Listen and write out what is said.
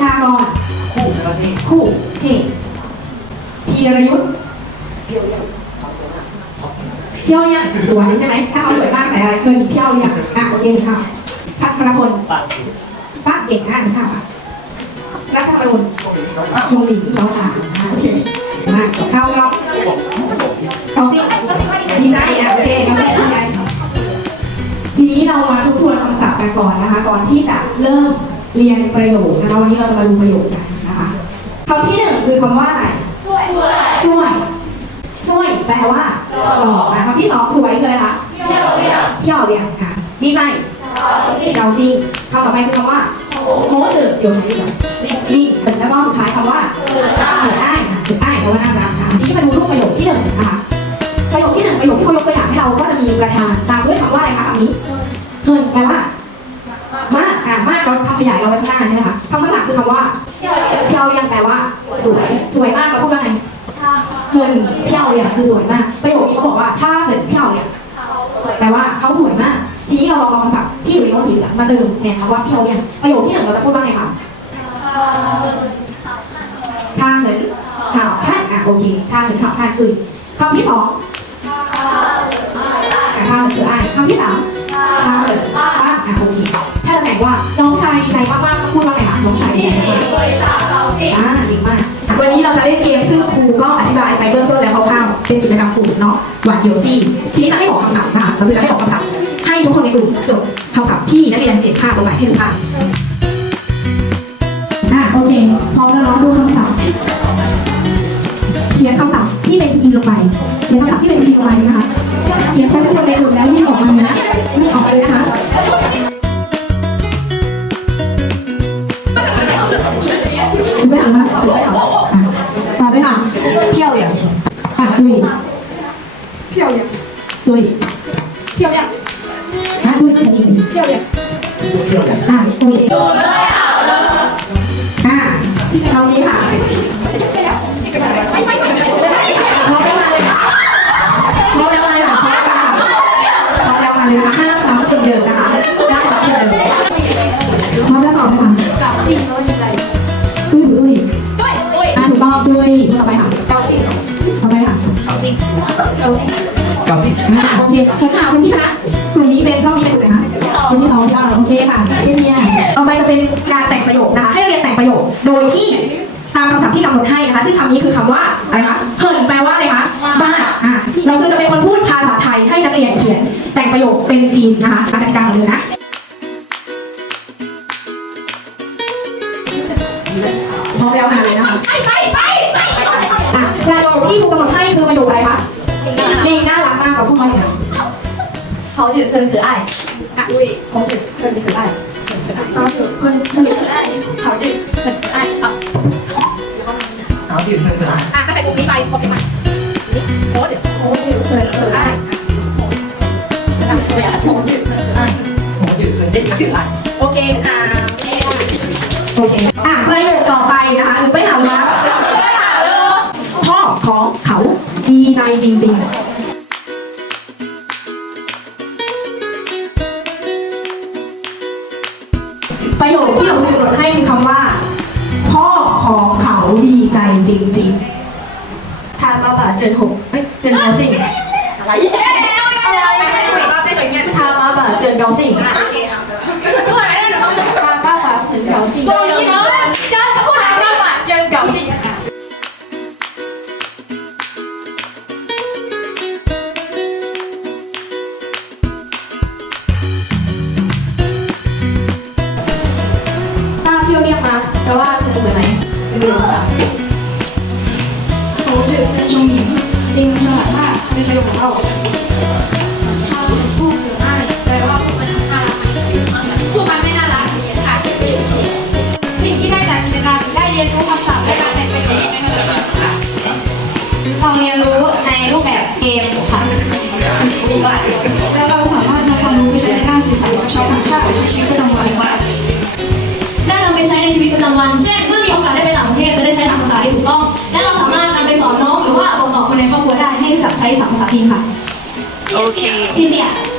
ชากรคู่ประเทศคู่เทพพีรยุทธ์เที่ยวเยี่ยมความสวยงามเที่ยวเนี่ยสวยใช่ไหมถ้าเขาสวยมากใส่อะไรเกินเที่ยวเนี่ยอะโอเคค่ะพัทรพลปากป้าเก่งมากค่ะรัฐธรรมนูญชงหลีน้องชายอะโอเคมากเข้ารอบเอาสิดีใจอะโอเคเอาสิดีใจทีนี้เรามาทบทวนคำศัพท์กันก่อนนะคะ ก่อนที่จะเริ่ม เรียนประโยคนะคะวันนี้เราจะมาดูประโยคกันนะคะคำที่หนึ่งคือคำว่าอะไรสวยสวยสวยแปลว่าหล่อนะคำที่สองสวยคืออะไรคะเที่ยวเรียงเที่ยวเรียงค่ะดีใจเกาซิงคำต่อไปคือคำว่าโมจืดเดี๋ยวใช้ดีกว่านี่แล้วก็สุดท้ายคำว่าเกิดได้เกิดได้เพราะว่าน่ารักนะคะทีนี้มาดูรูปประโยคที่หนึ่งนะคะประโยคที่หนึ่งประโยคที่เขายกตัวอย่างให้เราก็จะมีประธานตามด้วยคำว่าอะไรคะคำนี้เฮินแปลว่า คำข้าว่าเที่ยวเรียงแปลว่า สวยสวยมากเราพูดว่าไงเฮินเที่ยวเรียงคือสวยมากประโยคนี้เขาบอกว่าถ้าเฮินเที่ยวเรียงแปลว่าเขาสวยมาก ทีนี้เราลองเอาคำศัพท์ที่อยู่ในโน้ตสีเหลืองมาเติมเนี่ยคำว่าเที่ยวเรียงประโยคที่หนึ่งเราจะพูดว่าไงคะถ้าเหินข่าวท่านอะโอเคถ้าเหินข่าวท่านคือคำที่สองอะถ้าคือไอ้ายคำที่สามถ้าเกิดบ้าอะโอเคถ้าจะแต่งว่าน้องชายดีใจมากๆ วัดเดียวซี่ทีนี้จะให้บอกคำศัพท์นะคะเราจะให้บอกคำศัพท์ให้ทุกคนในกลุ่มจดคำศัพท์ที่นักเรียนเก็บภาพลงไปให้ดูภาพ 对。漂亮。啊，对，肯定。漂亮。 เที่ยวกัน 啊，对。อ่าเท่านี้ค่ะพร้อมแล้วมาเลยค่ะพร้อมแล้วมาเลยค่ะพร้อมแล้วมาเลยค่ะห้ามซ้ำคนเดิมนะคะห้ามซ้ำคนเดิมพร้อมแล้วตอบไหมคะ 高兴和你在 ตุ้ยตุ้ย 对对 อ่าถูกต้องตุ้ยต่อไปค่ะ 高兴 ต่อไปค่ะ 高兴高兴 เก้าสิบอ่าโอเคเธอค่ะคุณพี่ชนะกลุ่มนี้เป็นรอบนี้เป็นกลุ่มไหนคะกลุ่มที่สองที่อ่าโอเคค่ะพี่เมียต่อไปจะเป็นการแต่งประโยคนะคะให้นักเรียนแต่งประโยคโดยที่ตามคำศัพท์ที่กำหนดให้นะคะซึ่งคำนี้คือคำว่าอะไรคะเฮิร์นแปลว่าอะไรคะบ้าอะเราจะเป็นคนพูดภาษาไทยให้นักเรียนเขียน แต่งประโยคเป็นจีนนะคะตามกติกาของเรียนะพร้อมแล้วมาเลยนะคะไปไปไปไปอะประโยคที่ครูกำหนดให้คือประโยคอะไรคะ 好久很可爱 อ่ะอุ้ยคงจะเกินไปถึงได้เอาเถอะคนคนนี้ 好久很可爱好 เอาจืดเงินกัน อ่ะก็แต่กลุ่มนี้ไปพบกันใหม่นี่โค้ชโค้ชเกินเกินได้ 对呀好久很可爱 โอ้จืดเคยได้จืดไร โอเคอ่ะโอเคอ่ะประโยคต่อไปนะคะจะไม่หาละพ่อของเขาดีใจจริงๆ ดให้คำว่า พ่อของเขาดีใจจริงๆ ทางมาบาเจนหกเอ้ยเจนเขาสิ่งอะไรารกับชาวต่างชาติในชีวิตประจำวันได้ได้นำไปใช้ในชีวิตประจำวัน เช่น เมื่อมีโอกาสได้ไปต่างประเทศจะได้ใช้ศัพท์ภาษาที่ถูกต้อง และเราสามารถนำไปสอนน้องหรือว่าบอกต่อคนในครอบครัวได้ให้รู้จักใช้ศัพท์ภาษาจีนค่ะ โอเค谢谢